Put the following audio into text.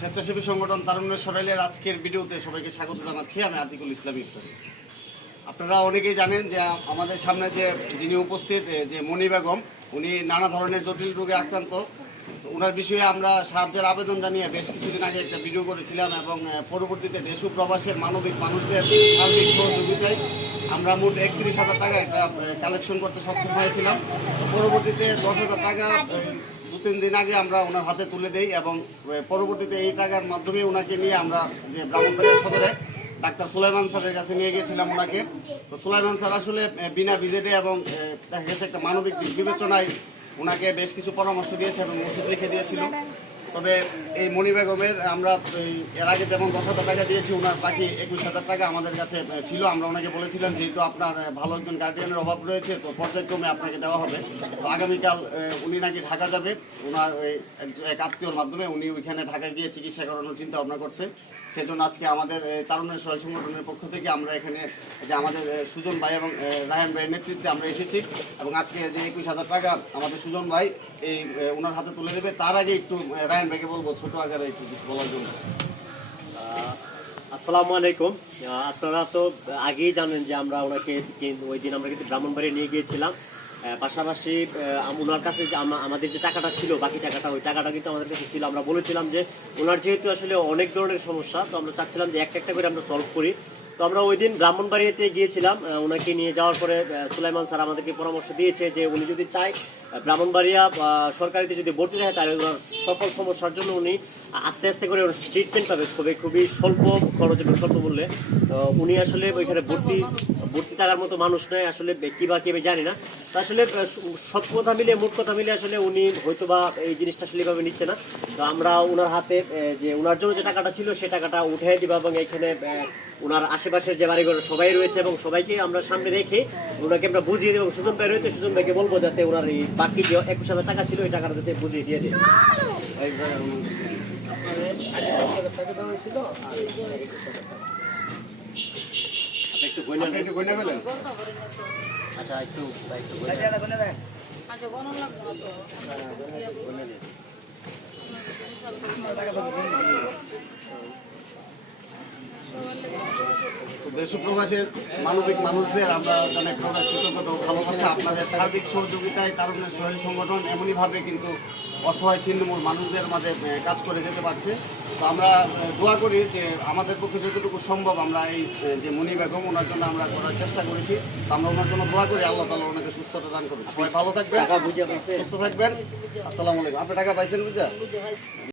স্বেচ্ছাসেবী সংগঠন তারুণ্যের সরাইলের আজকের ভিডিওতে সবাইকে স্বাগত জানাচ্ছি। আমি আতিকুল ইসলাম ইফতারি। আপনারা অনেকেই জানেন যে আমাদের সামনে যিনি উপস্থিত যে মনি বেগম, উনি নানা ধরনের জটিল রোগে আক্রান্ত। তো ওনার বিষয়ে আমরা সাহায্যের আবেদন জানিয়ে বেশ কিছুদিন আগে একটা ভিডিও করেছিলাম এবং পরবর্তীতে দেশ ও প্রবাসের মানবিক মানুষদের সার্বিক সহযোগিতায় আমরা মোট 31,000 টাকা একটা কালেকশন করতে সক্ষম হয়েছিলাম। তো পরবর্তীতে 10,000 টাকা 2-3 দিন আগে আমরা ওনার হাতে তুলে দেই এবং পরবর্তীতে এই টাকার মাধ্যমে ওনাকে নিয়ে আমরা যে ব্রাহ্মণবাড়িয়া সদরে ডাক্তার সুলাইমান স্যারের কাছে নিয়ে গিয়েছিলাম ওনাকে। তো সুলাইমান স্যার আসলে বিনা ভিজিটে এবং দেখা গেছে একটা মানবিক দিক বিবেচনায় ওনাকে বেশ কিছু পরামর্শ দিয়েছে এবং ওষুধ লিখে দিয়েছিল। তবে এই মনি বেগমের আমরা এর আগে যেমন 10,000 টাকা দিয়েছি, ওনার বাকি 21,000 টাকা আমাদের কাছে ছিল। আমরা ওনাকে বলেছিলাম যেহেতু আপনার ভালো একজন গার্ডিয়ানের অভাব রয়েছে, তো পর্যায়ক্রমে আপনাকে দেওয়া হবে। তো আগামীকাল উনি নাকি ঢাকা যাবে, ওনার এক আত্মীয়র মাধ্যমে উনি ওইখানে ঢাকায় গিয়ে চিকিৎসা করানোর চিন্তা ভাবনা করছে। সেজন্য আজকে আমাদের তারুণ্যের সহায় সংগঠনের পক্ষ থেকে আমরা এখানে যে আমাদের সুজন ভাই এবং রায়হান ভাইয়ের নেতৃত্বে আমরা এসেছি এবং আজকে যে 21,000 টাকা আমাদের সুজন ভাই এই ওনার হাতে তুলে দেবে। তার আগে একটু রায়হান ভাইকে বলবো ছোট আকারে একটু কিছু বলার জন্য। আসসালামু আলাইকুম। আপনারা তো আগেই জানেন যে আমরা ওনাকে ওই দিন আমরা কিন্তু ব্রাহ্মণবাড়ি নিয়ে গিয়েছিলাম। পাশাপাশি ওনার কাছে যে আমাদের যে টাকাটা ছিল, বাকি টাকাটা, ওই টাকাটা কিন্তু আমাদের কাছে ছিল। আমরা বলেছিলাম যে ওনার যেহেতু আসলে অনেক ধরনের সমস্যা, তো আমরা চাচ্ছিলাম যে একটা একটা করে আমরা সলভ করি। তো আমরা ওই দিন ব্রাহ্মণবাড়িয়াতে গিয়েছিলাম। ওনাকে নিয়ে যাওয়ার পরে সুলাইমান স্যার আমাদেরকে পরামর্শ দিয়েছে যে উনি যদি চায় ব্রাহ্মণবাড়িয়া সরকারিতে যদি ভর্তি থাকে, তাহলে ওনার সকল সমস্যার জন্য উনি আস্তে আস্তে করে ট্রিটমেন্ট পাবে খুবই স্বল্প খরচ এবং স্বল্প মূল্যে। উনি আসলে ওইখানে ভর্তি থাকার মতো মানুষ নয়, আসলে কি বা কি আমি জানি না। তো আসলে সব কথা মিলিয়ে, মোট কথা মিলিয়ে আসলে উনি হয়তো বা এই জিনিসটা আসলে এভাবে নিচ্ছে না। তো আমরা ওনার হাতে যে ওনার জন্য যে টাকাটা ছিল সে টাকাটা উঠিয়ে দিব এবং এখানে ওনার আশেপাশের যে বাড়িঘর সবাই রয়েছে এবং সবাইকে আমরা সামনে রেখে ওনাকে আমরা বুঝিয়ে দেবো। সুজন ভাই রয়েছে, সুজন ভাইকে বলবো যাতে ওনার এই বাকি যে 21,000 টাকা ছিল ওই টাকাটা যাতে বুঝিয়ে দিয়ে দেয়। একটু গয়না ফেলেন। আচ্ছা, একটু দেশ প্রবাসের মানবিক মানুষদের আমরা অনেক প্রকার কৃতজ্ঞতা ও ভালোবাসা। আপনাদের সার্বিক সহযোগিতায় তারুণ্যের সহায় সংগঠন এমনইভাবে কিন্তু অসহায় ছিন্নমূল মানুষদের মাঝে কাজ করে যেতে পারছে। তো আমরা দোয়া করি যে আমাদের পক্ষে যতটুকু সম্ভব আমরা এই যে মনি বেগম, ওনার জন্য আমরা করার চেষ্টা করেছি। তো আমরা ওনার জন্য দোয়া করি, আল্লাহ তাআলা ওনাকে সুস্থতা দান করুন। সবাই ভালো থাকবেন, সুস্থ থাকবেন। আসসালামু আলাইকুম। আপনি টাকা পাইছেন বুঝা?